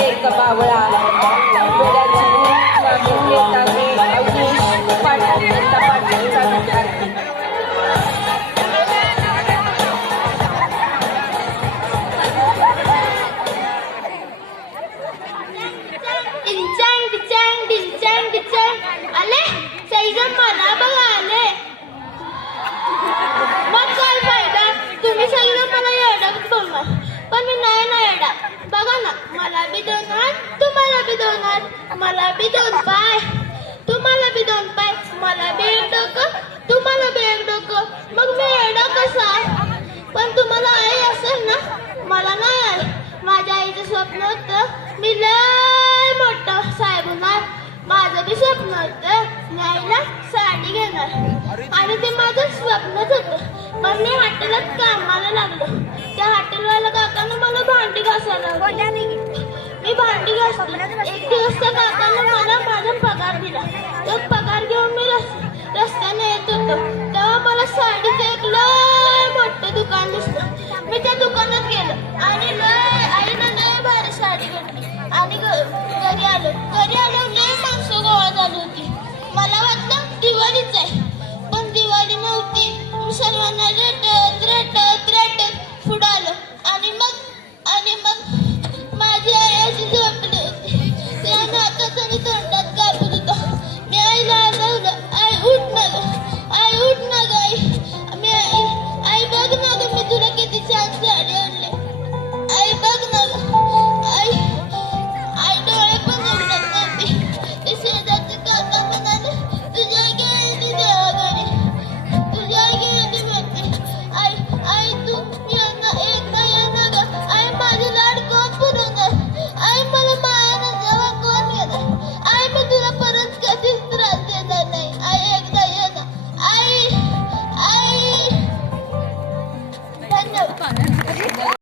Take बावळा वेड्याची भूक विद्यार्थी मला बी दोन पाय. तुम्हाला बी दोन पाय. मला बी एक डोकं. तुम्हाला बी एक डोकं. मग मी येडा कसा पण तुम्हाला आई असेल ना मला नाही. आहे माझ्या आईचं स्वप्न होतं. मी लय मोठं साहेब होणार. माझं बी स्वप्न होतं. मी आईला साडी घेणार. आणि ते माझं स्वप्नच होतं. पण मी हॉटेलात कामाला लागलो. त्या हॉटेलवाल्या काकानं मला भांडी घासायला. मी भांडी घासली. एक दिवस प्रॉब्लेम माणसं गोळा झाली होती. मला दिवाळीच आहे. पण दिवाळी नव्हती. सर्वांना